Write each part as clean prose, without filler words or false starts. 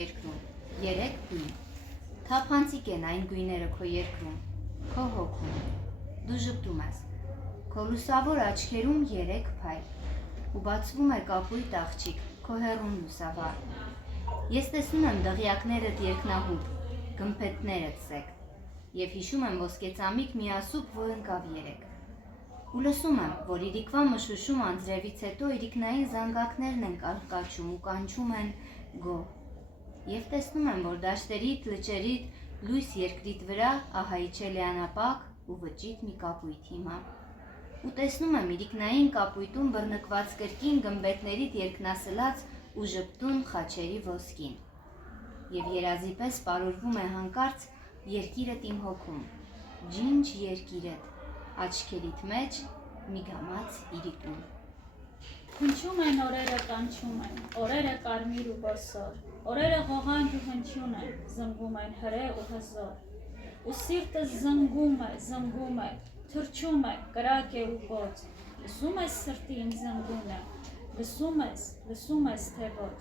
երկրում, երեք գույն, թափանցիկ են այն գույները քո երկրում, քո հոգում, դու ժպտում ես, քո լուսավոր աչքերում երեք փայլ, ու բացվում է կապույտ աղջիկ, քո հեռուն լուսավար, ես տեսնում եմ դղյակներդ երկնահուտ, գմփեթներդ սեկ, և հիշում եմ ոսկեծամիկ մի ասուպ, որ ընկավ երեկ, ու լսում եմ, որ իրիկվա մշուշում անձրևից հետո իրիկնային զանգակներն են կարկաչում ու կանչում են գո, և տեսնում եմ, որ դաշտերիդ, լճերիդ, լույս երկրիդ վրա ահայիչել է անապակ ու վճիտ մի կապույտ հիմա, ու տեսնում եմ իրիկնային կապույտում բռնկված կրկին գմբեթներիդ երկնասլաց ու ժպտուն խաչերի ոսկին, և երազի պես պարուրվում է հանկարծ երկիրդ իմ հոգում, ջինջ երկիրդ, աչքերիդ մեջ մի գամած իրիկուն։ Հնչում են օրերը կանչում են, օրերը կարմիր ու բոսոր, օրերը ղողանջ ու հնչյուն են, զնգում են հրե ու հզոր, ու սիրտս զնգում է, թրջում է, կրակ է ու պես, լսում ես սրտի իմ զնգունը, լսում ես թե ոչ,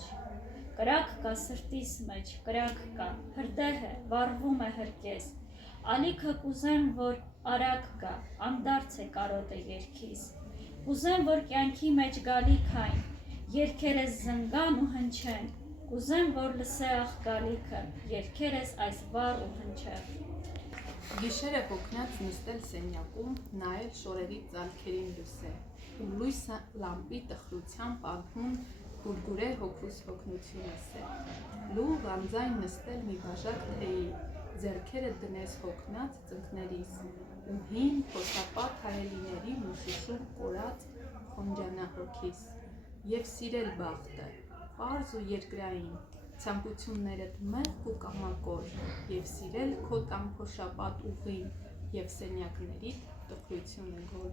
կրակ կա սրտիս մեջ, կրակ կա, հրդեհ է, վառվում է հրկես, ալիքը կուզեմ, որ արագ գա, անդարձ է կարոտը երկիս, կուզեմ, որ կյանքի մեջ գալիք այն, երգերս զնգան ու հնչեն, կուզեմ, որ լսե աղկալիքը, երգերս այս վառ ու հնչեղ։ Գիշերը հոգնած նստել սենյակում, նայել շորերի ծալքերին լուսե, ու լույս լամպի տխրությամբ անկուն գուրգուրե հոգուս հոգնությունս է, լուռ անձայն նստել մի բաժակ թեյի, ձեռքերը դնես հոգնած ծնկներիս, ու հին փոշապատ հայելիների մշուշում կորած խոնջանահոգիս, և սիրել բախտը, պարզ ու երկրային, ցանկություններդ մեղք ու կամակոր, և սիրել քո տան փոշապատ ուղին, և սենյակներիդ տխրությունը գոլ։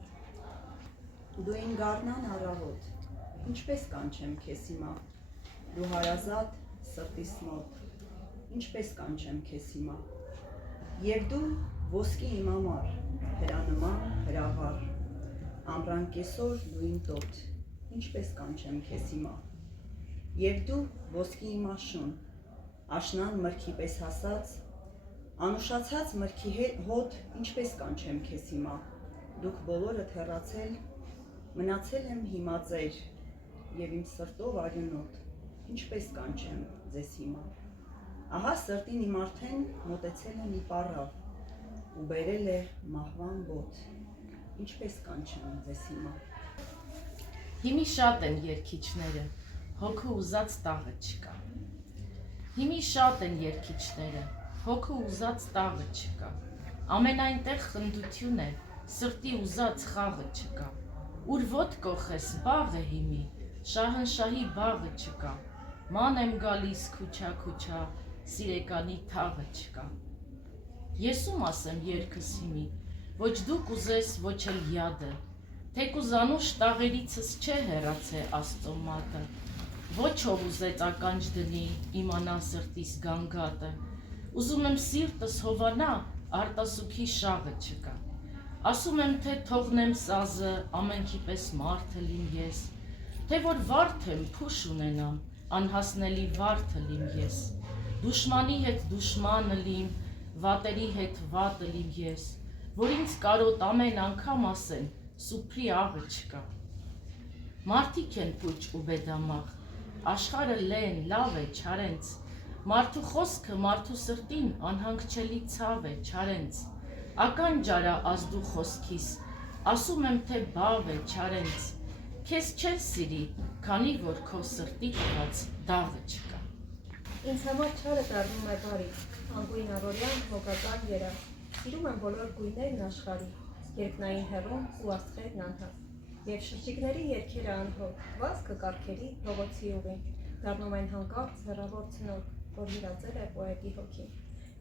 Դու իմ գարնան առավոտ, ինչպես կանչեմ քեզ հիմա, դու հարազատ սրտիս մոտ, ինչպես կանչեմ քեզ հիմա, և դու ոսկի իմ համար, հրանման հրավառ, ամռան կեսօր դու իմ տոտ, ինչպես կանչեմ քեզ հիմա, և դու ոսկի իմ աշուն, աշնան մրգի պես հասած, անուշացած մրգի հոտ, ինչպես կանչեմ քեզ հիմա, դուք բոլորդ հեռացել, մնացել եմ հիմա ծեր, և իմ սրտով արյունոտ, ինչպես կանչեմ ձեզ հիմա, ահա սրտին իմ արդեն մոտեցել է մի պառավ, ու բերել է մահվան բոտ, ինչպես կանչեմ ձեզ հիմա։ Հիմի շատ են երգիչները, հոգու ուզած տաղը չկա, հիմի շատ են երգիչները, հոգու ուզած տաղը չկա, ամեն այնտեղ խնդություն է, սրտի ուզած խաղը չկա, ուր ոտ կոխես բաղ է հիմի, շահնշահի բաղը չկա, ման եմ գալիս քուչա, սիրեկանի թաղը չկա, ես ում ասեմ երգս հիմի, ոչ դու կուզես, ոչ էլ յադը, թեկուզ անուշ տաղերիցս չէ հեռացե Աստծո մատը, ոչ ով ուզեց ականջ դնի, իմանա սրտիս գանգատը, ուզում եմ սիրտս հովանա, արտասուքի շաղը չկա, ասում եմ, թե թողնեմ սազը, ամենքի պես մարդը լիմ ես, թե որ վարդ եմ, փուշ ունենամ, անհասնելի վարդը լիմ ես, դուշմանի հետ դուշմանը լիմ, վատերի հետ վատը լիմ ես, որ ինձ կարոտ ամեն անգամ ասեն, սուփրի աղը չկա, մարդիկ են պուչ ու բեդամաղ, աշխարը լեն, լավ է, չարենց, մարդու խոսքը մարդու սրտին անհանգչելի ցավ է, չարենց, ականջ արա ազդու խոսքիս, ասում եմ, թե բավ է, չարենց, քեզ չեն սիրի, քանի որ քո սրտի տված դաղը չկա։ Ինձ համար չարը դառնում է բարի, անգույն առօրյան հոգական երախ, սիրում եմ բոլոր գույներն աշխարհի, երկնային հեռուն ու աստղերն անհատ, և շրջիկների երգերը անհոտ, վազքը կառքերի փողոցի ուղին, դառնում են հանկարծ հեռավոր ցնորք, որ հյուրացել է պոետի հոգին,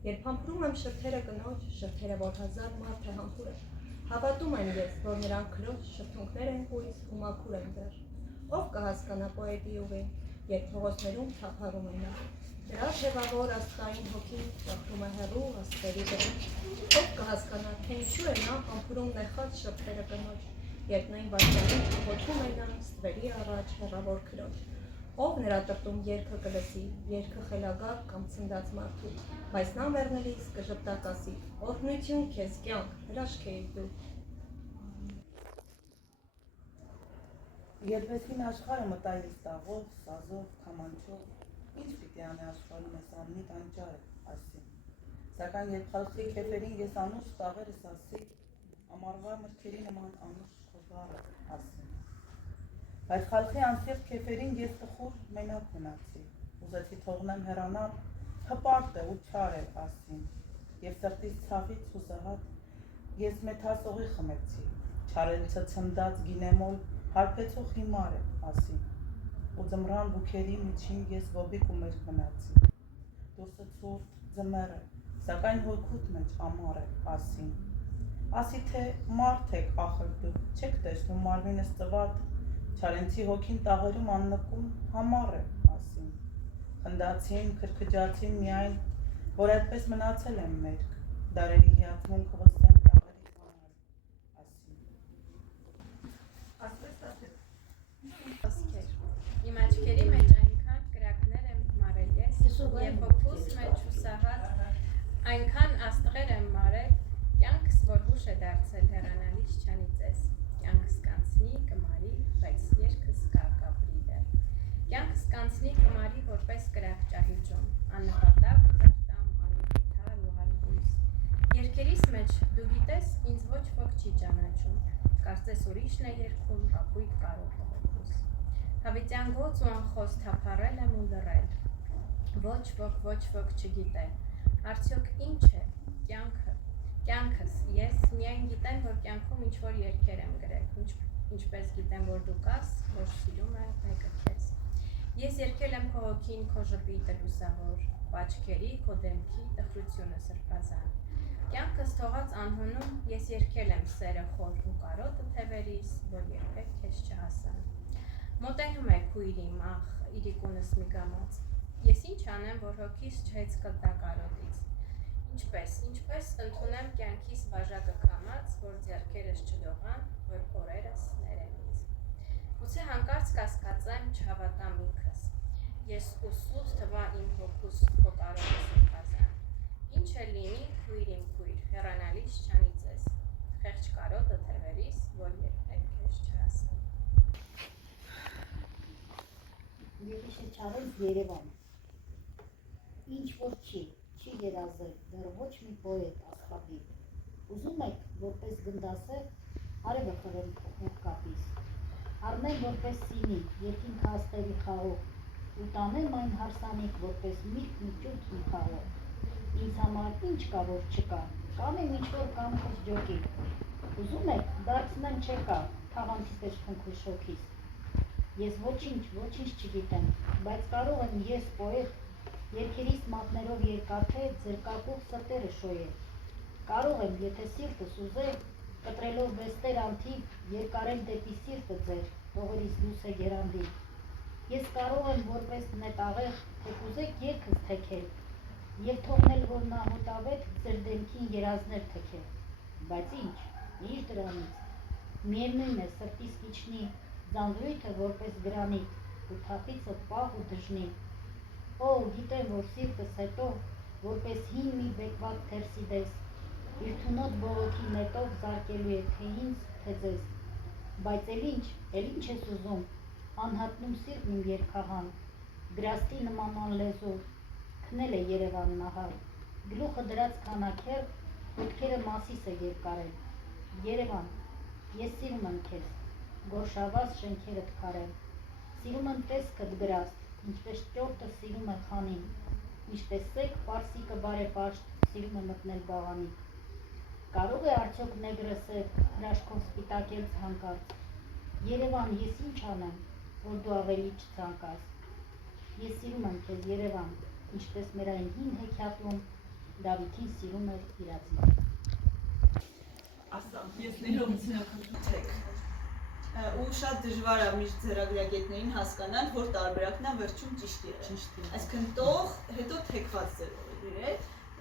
երբ համբուրում եմ շրթերը կնոջ, շրթերը որ հազար մարդ է համբուրել, հավատում եմ ես, որ նրանք քրոջ շրթունքներ են հույս ու մաքուր են դեռ, ով կհասկանա պոետի ուղին, երբ փողոցներում թափառում է նա, նրա թևավոր աստղային հոգին ծաղկում է հեռու աստղերի վրա, ով կհասկանա, թե ինչու է նա համբուրում նեխած շրթերը կնոջ, երբ նույն վայրկյանին աղոթում է նա ստվերի առաջ հեռավոր քրոջ, Ով նրա տրտում երգը կլսի, երգը խելագար կամ ցնդած մարդու, բայց նա մեռնելիս կժպտակասի, օրհնություն քեզ կյանք, հրաշք էիր դու։ Երբեցին աշխարհը մտա ես տաղով, սազով, քամանչով, ինչ պիտի անի աշխարհում ես անմիտ անճարը, ասի։ Սակայն երբ խալխի քեֆերին ես անուշ տաղերս ասի, ամառվա մրգերի նման անուշ խոզարը, ասի։ Բայց խալխի անսիրտ քեֆերին ես տխուր մենակ մնացի, ուզեցի թողնեմ հեռանալ, հպարտ է ու չար է, ասին, և սրտիս ցավից հուսահատ ես մեթասողի խմեցի, չարենցը ցնդած գինեմոլ հարբեցող հիմար է, ասին, ու ձմռան բուքերի միջին ես ոբիկ ու մերկ մնացի, դուրսը ցուրտ ձմեռ է, սակայն հոգուտ մեջ ամառ է, ասին, ասի թե մարդ եք ախր դուք, չեք տեսնում մարմինս ծվատ, չարենցի հոգին տաղերում աննկում համառ է, ասին, խնդացին, քրքջացին միայն, որ այդպես մնացել եմ մերկ, դարերի հիացմունքը վստեմ տաղերի համար, ասին։ Խոսքեր, իմ աչքերի մեջ այնքան կրակներ եմ մարել ես, և հոգուս մեջ հուսահատ, այնքան աստղեր եմ մարել, կյանքս որ հուշ է դարձել հեռանալիս չանից ես, կյանքս կանցնի կմարի, բայց երկս կա կապրի դեռ, կյանքս կանցնի կմարի որպես կրակ ճահիճում, աննպատակ դաշտամ, անուղիթար ու հալհույս, երգերիս մեջ դու գիտես ինձ ոչ ոք չի ճանաչում, կարծես ուրիշն է երգում կապույտ կարոտ հողոքուս, հավիտյան գոց ու անխոս թափառել եմ ու լռել, ոչ ոք չգիտե, արդյոք ինչ է կյանքը, կյանքս, ես միայն գիտեմ, որ կյանքում ինչ-որ երգեր եմ գրել, ինչպես գիտեմ, որ դու կաս, որ սիրում է մեկը քեզ, ես երգել եմ քո հոգին, քո ժպիտը լուսավոր, քո աչքերի, քո դեմքի տխրությունը սրբազան, կյանքս թողած անհունում, ես երգել եմ սերը խոր ու կարոտը թևերիս, որ երբեք քեզ չհասան, մոտենում է քույրիմ, ախ, իրիկունս մի գամած, ես ինչ անեմ, որ հոգիս չհեծկլտա կարոտից, ինչպես ընդունեմ կյանքիս բաժակը կամած, որ ձեռքերս չդողան, որ օրերս ներենից, գուցե հանկարծ կասկածեմ չհավատամ ինքս, ես ուսուտ թվա իմ հոգուս քո կարոտը սրբազան, ինչ է լինի քույրիմ քույր, հեռանալիս չանից ես, խեղճ կարոտը թևերիս, որ երբեք քեզ չհասան։ Եկիշը չարենց Երևան, ինչ որ չի երազել, դեռ ոչ մի պոետ աստղապի, ուզում եք որպես գնդասեր, արևը խրել փոխող կապիս, առնեմ որպես սինի, երկինքը աստերի խաղող, ու տանեմ այն հարսանիք որպես միրգ մի ճուտ մի խաղող, ինձ համար ինչ կա որ չկա, կանեմ ինչ որ կամքս ջոկի, ուզում եք դարձնեմ չեկա, թաղանցի պես խնքուշ հոգիս, ես ոչինչ չգիտեմ, բայց կարող եմ ես պոետ, երգերիս մատներով երկաթե ձեր կակուղ սրտերը շոյել, կարող եմ, եթե սիրտս ուզեր, կտրելով վեստեր անթիվ, երկարել դեպի սիրտը ձեր, հողերից դուս է գերանվի, ես կարող եմ որպես նետաղեղ, թե կուզեք երգս թեքել, և թողնել, որ նա հոտավետ ձեր դեմքին երազներ թեքել, բայց ինչ դրանից, միևնույն է սրտիս կիչնի, ձանձրույթը որպես գրանիտ, ու թախիցը պաղ ու դժնի, Օ, գիտեմ, որ սիրտս հետո, որպես հին մի բեկված թերսիդես, իր թունոտ բողոքի նետով զարկելու է թե ինձ, թե ձեզ, բայց էլ ինչ ես ուզում, անհատնում սիրտն իմ երկհաղան, գրաստի նմանան լեզով, քնել է Երևան նահար, գլուխը դրած քանաքեռ, ոտքերը մասիս է երկարել, Երևան, ես սիրում եմ քեզ, գորշավազ շենքերդ քարել, սիրում եմ տեսքդ գրաստ, ինչպես ճորտը սիրում է խանին, ինչպես սեկ պարսիկը բարեպաշտ սիրում է մտնել բաղանի, կարող է արդյոք նեգրսեր հրաշքով սպիտակել ցանկած, Երևան, ես ինչ անեմ, որ դու ավելի չցանկաս, ես սիրում եմ քեզ Երևան, ինչպես մեր այն հին հեքիաթում Դավիթին սիրում էր իրացին։ Ես ներողություն ու շատ դժվար է միշտ ձեռագրագետներին հասկանալ, որ տարբերակն է վերջում ճիշտ է։ Այսինքն տող, հետո թեքված ձևով է,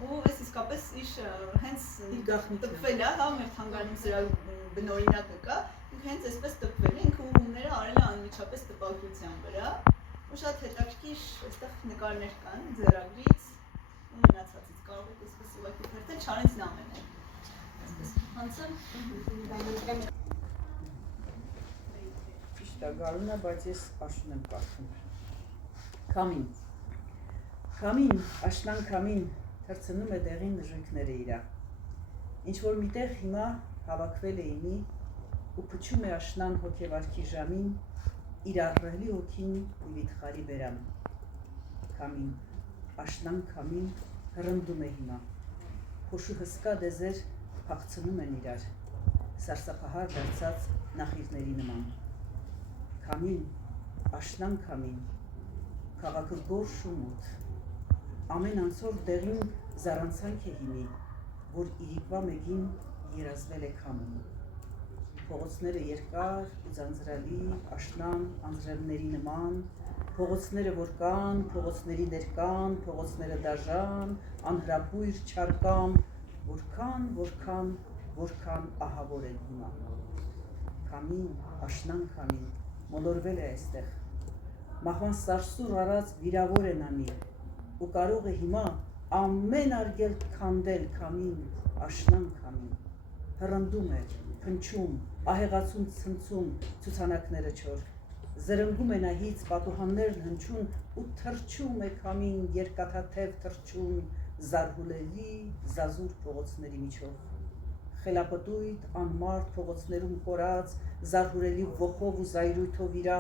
ու ես իսկապես հենց տպվել է, հա, մեր թանգարանում սրա բնօրինակը կա, ինքը հենց այսպես տպվել է, ինքը ուղումները արել է անմիջապես տպագրության վրա, ու շատ հետաքրքիր այստեղ նկարներ կան ձեռագրից ու մնացածից կարող եք այսպես ուղղակի թերթել Չարենցն ամեն է այսպես հանցեմ Ճիշտ է գարուն է, բայց ես աշուն եմ կարդում Քամին Քամին, աշնան քամին թռցնում է դեղին նժույգները իրա Ինչ որ միտեղ հիմա հավաքվել է իմի ու փչում է աշնան հոգևարքի ժամին իր ահռելի հոգին ու վիթխարի բերան Քամին, աշնան քամին հռնդում է հիմա Փոշու հսկա դեզեր փախցնում են իրար Սարսափահար դարձած նախիրների նման Քամին, աշնան քամին Քաղաքը գորշ ու մութ Ամեն անցոր դեղին զառանցանք է հիմի որ իրիկվա մեկին երազվել է քամում Փողոցները երկար ու ձանձրալի, աշնան, անձրևների նման Փողոցները որ կան, փողոցների ներկան, փողոցները դաժան, անհրապույր չարկամ Որքան ահավոր են հիմա Քամին, աշնան քամին, մոլորվել է այստեղ Մահվան սարսուռ արած վիրավոր է նամի ու կարող է հիմա ամեն արգել քանդել քամին, աշնան քամին Հռնդում է, փնչում, ահեղացում ցնցում ցուցանակները չոր Զրնգում է նահից պատուհաններն հնչուն ու թրջում է քամին երկաթաթև թրջուն Զարհուրելի զազուր փողոցների միջով Խելապտույտ անմարդ փողոցներում կորած Զարհուրելի ոխով ու զայրույթով իրա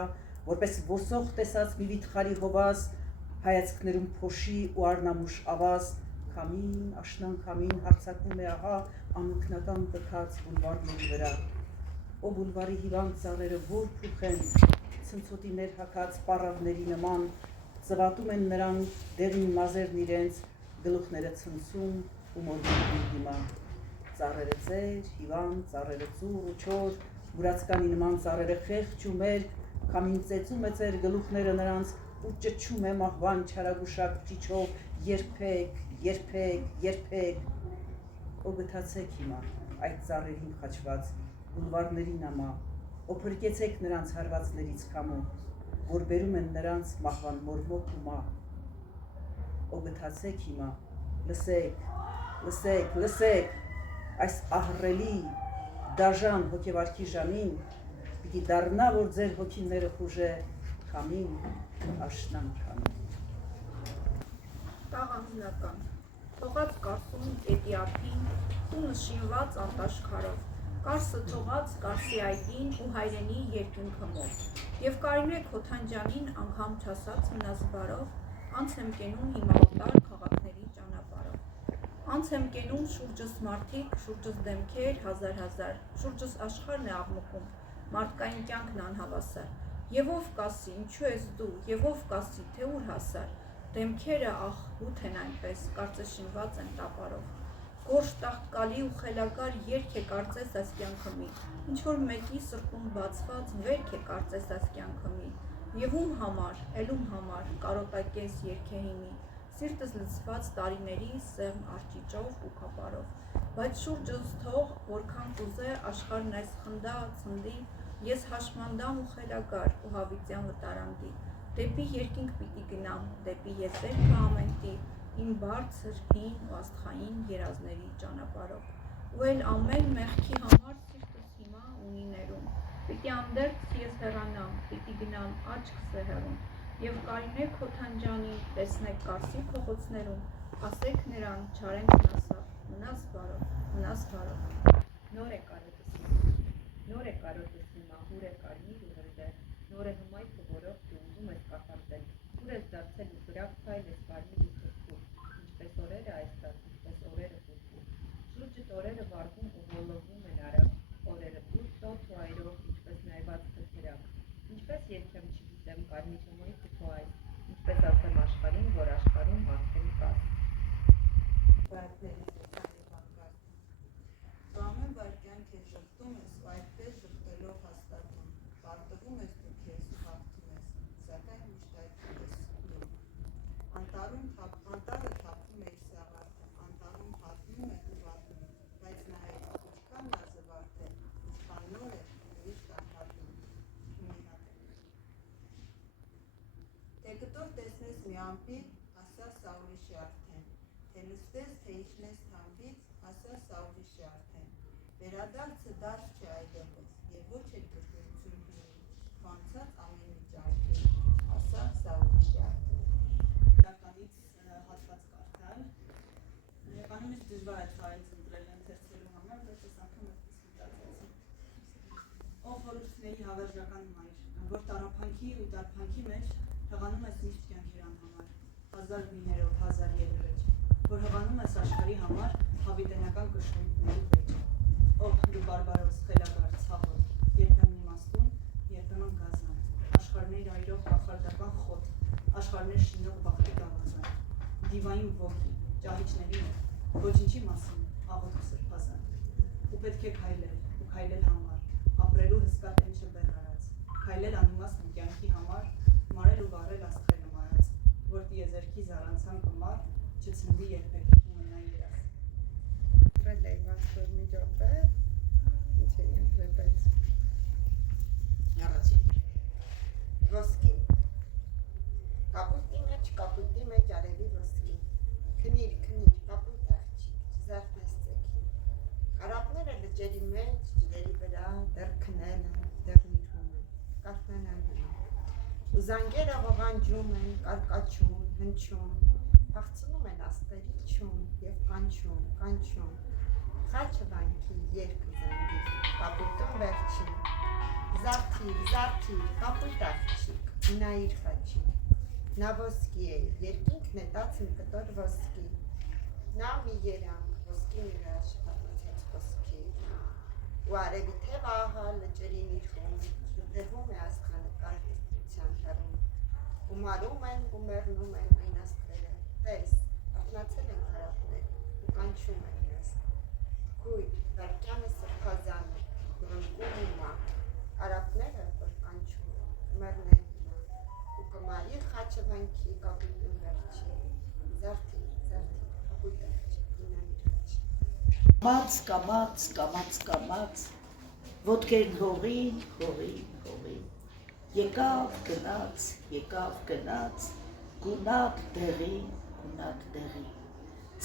Որպես ոսող տեսած մի վիթխարի հովազ Հայացքներում փոշի ու արնամուշ ավազ Քամին, աշնան քամին հարցակվում է ահա Անօգնական տքած բուլվարների վրա Ո բուլվարի հիվանդ ծառերը որ փուխ են Ցնցոտի ներհակած պառավների նման Ծվատում են նրան դեղին մազերն իրենց Գլուխները ցնցում ու մորմոնում հիմա Ծառերը ծեր, հիվանդ, ծառերը ծուռ ու չոր Մուրացկանի նման ծառերը խեղճ ու մերկ Քամին ծեծում է ծեր գլուխները նրանց ու ճչում է մահվան չարագուշակ ճիչով երբեք Ո գթացեք հիմա այդ ծառերին խաչված բուլվարների նամա Ո փրկեցեք նրանց հարվածներից քամու որ բերում են նրանց մահվան մորմոք ու մահ Ո գթացեք հիմա լսեք այս ահռելի դաժան հոգևարքի ժամին Պիտի դառնա որ ձեր հոգիները խուժե քամին աշնան քամին Տաղ անձնական Թողած կարսում գետի ափին Տունը շինված անտաշքարով Կարսը թողած կարսի այգին ու հայրենի երկինքը մոտ Եվ Կարինե Քոթանջյանին անգամ չասած մնաս բարով Անց եմ կենում հիմա օտար քաղաքների ճանապարհով Անց եմ կենում շուրջս մարդիկ, շուրջս դեմքեր հազար Շուրջս աշխարհն է աղմկում, մարդկային կյանքն անհավասար Եվ ով կասի, ինչու ես դու, եւ ով կասի, թե ուր հասար Դեմքերը ախ հութ են այնպես, կարծես շինված են տապարով Գորշ տաղտկալի ու խելագար երգ է կարծես այս կյանքը մի Ինչ-որ մեկի սրտում բացված վերք է կարծես այս կյանքը մի Եվ ում համար, ում համար, կարոտակես երգ է հիմի Սիրտս լցված տարիների սեղմ արջիճով ու կապարով Բայց շուրջս թող, որքան կուզե աշխարհն այս խնդա, ցնդի Ես հաշմանդամ ու խելագար ու հավիտյան վտարանդի Դեպի երկինք պիտի գնամ, դեպի եզերքը ամենտի Իմ բարձր, հին ու աստղային երազների ճանապարհով Ու էլ ամեն մեղքի համար սիրտս հիմա ունի ներում Պիտի անդերձ ես հեռանամ, պիտի գնամ աչքս է հեռում Եվ Կարինե Քոթանջանի տեսնեք Կարսի փողոցներում Ասեք նրան Չարենցն ասավ, մնաս բարով Նոր է կարոտս հիմա, հուր է կարմիր ու հրդեհ Նոր է հմայքը, որով դու ուզում ես կախարդել Ուր ես դարձել ու գրակ փայլ ես կարմիր ու թրթուր Ինչպես օրերը այստեղ, ինչպես օրերը պուտպուտ Շուրջդ օրերը վառվում ու ոլորվում են արագ Օրերը դուր տոտ ու այրող, ինչպես նայված թրթրակ Ինչպես երկեմ չգիտեմ կարմիր հմայքը քո այս Ինչպես ասեմ աշխարհին, որ աշխարհում արդեն կաս Ամեն վարկյան քեզ ժխտում ես ու այդպես ժխտելով հաստատում Պարտվում ես դու քեզ ու հաղթում ես, սակայն միշտ այդպես ես դու Անտարում մի ամպի, ասա սա ուրիշ է արդեն, թե լստես, թե իջնես թամբից, ասա սա ուրիշ է արդեն, վերադարձը դարձ չէ այդպես, և ոչ էլ կրկնություն հինի, վանցած ամեն մի ճարդի, ասա սա ուրիշ է արդեն։ Իրականից հատված կարդալ, Եղանում իսկ դժվար այդ խաղից ընտրել ընթերցելու համար, բայց այս անգամ այդպես մտածեցի։ Ով խորհուրդների հավերժական մայր, որ տառապանքի ու տարփանքի մեջ հղանում ես միշտ կյանքեր անհամար, հազար գույներով, հազար ելուրեջ, որ հղանում ես աշխարհի համար հավիտենական կշռույթների վեճ, ով դու բարբարոս, խելագար, ցավոտ, երբեմն իմաստուն, երբեմն գազան, աշխարհներ այրող կախարդական խոտ, աշխարհներ շինող բախտի գավազան, դիվային ոգի, ճահիճների մոտ, ոչինչի մասին, աղոտ ու սրբազան, ու պետք է քայլել, ու քայլել համար, ապրելու հսկա տենչը բեռ արած, քայլել անիմաստ մի կյանքի համար, մարել ու վառել աստղերը մարած, որ տիեզերքի զառանցան կմար, չցնվի երբեք ու մնա երաս։ Ընտրել էի վասկոր մի րոպե, ինչ էի ընտրեպեց։ Առաջին։ Ոսկին։ Կապույտի մեջ արևի ոսկին։ Քնիր, կապույտ աղջիկ, չզարթնես ծեքին։ Կարապները լճերի մեջ, ջրերի վրա, դեռ քնել են, դեռ նիրհում են, կարթնանալու են։ Ու զանգերը ողանջում են, կարկաչում, հնչում, փախցնում են աստղերի չում և կանչում, խաչը վանքի երգը զանգի, կապույտում վերջին։ Զարթիր, կապույտ աղջիկ, նայիր խաչին։ Նա ոսկի է, երկինքն է տացն կտոր ոսկի, նա մի երանք, ոսկի նրա աշխատացած ոսկի, ու արևի թև ահա լճերի նիրհում, շրջվում է աստղանկար դրդության հեռում, ու մարում են ու մեռնում են այն աստղերը, տես, արթնացել են կարապներ, ու կանչում են մեզ, կույտ, վարկյանը սրբազանը, գրնկում ու մա, կարապները, որ կանչում են, կմեռնեն ու կմարի խաչը վանքի կապույտում վերջի, զարթիր, կապույտ աղջիկ, նայիր խաչի։ Կամաց, ոտքերն հողին, եկավ, գնաց, գունատ դեղի,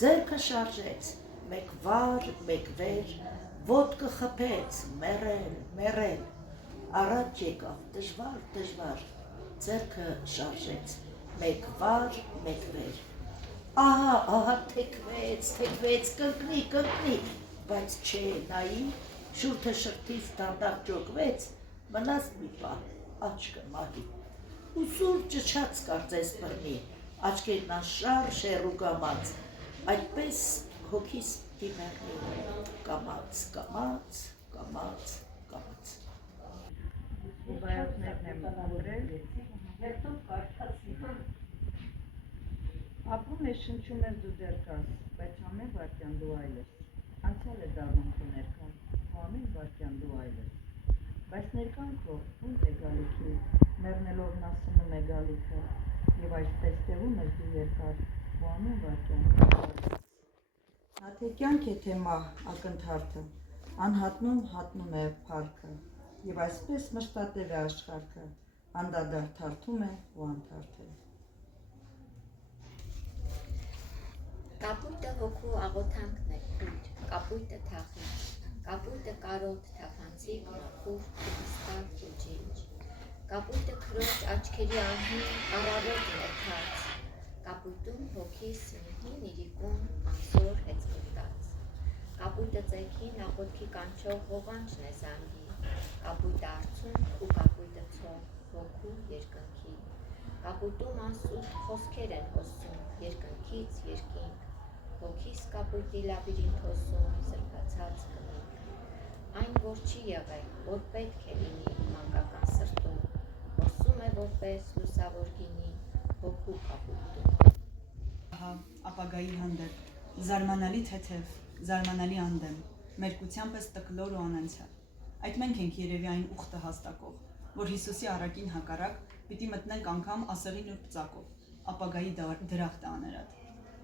ձերքը շարժեց, մեկ վար, մեկ վեր, ոտքը խփեց, մեռել, առաջ եկավ, դժվար, ձերքը շարժեց, մեկ վար, մեկ վեր, ահա թեքվեց, կընկնի, բայց չէ, նայի, շուրթը շրթից դանդաղ ջոգվեց, մնաց մի պահ, աչքը մահի, ու սուր ճչաց կարծես բռնի, աչքերն անշարժ հեռու կամաց, այդպես հոգիս դիմեռնի, կամաց, ու բայակներն եմ ուրել, ապրում ես, շնչում ես դու դեռ կաս, բայց ամեն վարկյան դու այլ ես, անցյալ է դառնում քո ներկան, ու ամեն վարկյան դու այլ ես, բայց ներկան քո ո՞ւր է գալիքի, մեռնելով նա սնում է գալիքը, և այսպես տևում ես դու երկար, ու ամեն վարկյան դու այլ ես։ Նա թե կյանք է թե մահ ակնթարթը, անհատնում է փառքը, և այսպես մշտատև է աշխարհքը, անդադար թարթում է ու անթարթ է։ Կապույտը հոգու աղոթանքն է քույր, կապույտը թախիչ, կապույտը կարոտ թափանցիկ, մաքուր, կրիստալ ու ջինջ, կապույտը քրոջ աչքերի ահին, առավոտն է թաց, կապույտում հոգիս հին իրիկուն, անսոր հեծկտած, կապույտը ծեքին աղոթքի կանչող ողանջն է զանգի, կապույտը արցունք ու կապույտը ցող, հոգու երկնքի, կապույտում անսուտ խոսքեր են հոսում, երկնքից երկինք, հոգիս կապույտի լաբիրինթ հոսում, սրբացած կնիկ, այն որ չի եղել, որ պետք է լինի մանկական սրտում, հոսում է որպես լուսավոր գինի, հոգու կապույտում։ Ահա, ապագայի հանդեպ, զարմանալի թեթև, զարմանալի անդեմ, մերկությամբ ես տկլոր ու անանցյալ, այդ մենք ենք երևի այն ուխտը հաստակող, որ Հիսուսի առակին հակառակ պիտի մտնենք անգամ ասեղի նուրբ ծակով, ապագայի դրախտը աներատ,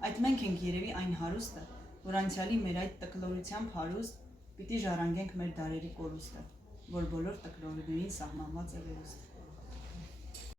այդ մենք ենք երևի այն հարուստը, որ անցյալի մեր այդ տկլորությամբ հարուստ պիտի ժառանգենք մեր դարերի կորուստը, որ բոլոր տկլորներին սահմանված է վերուստ։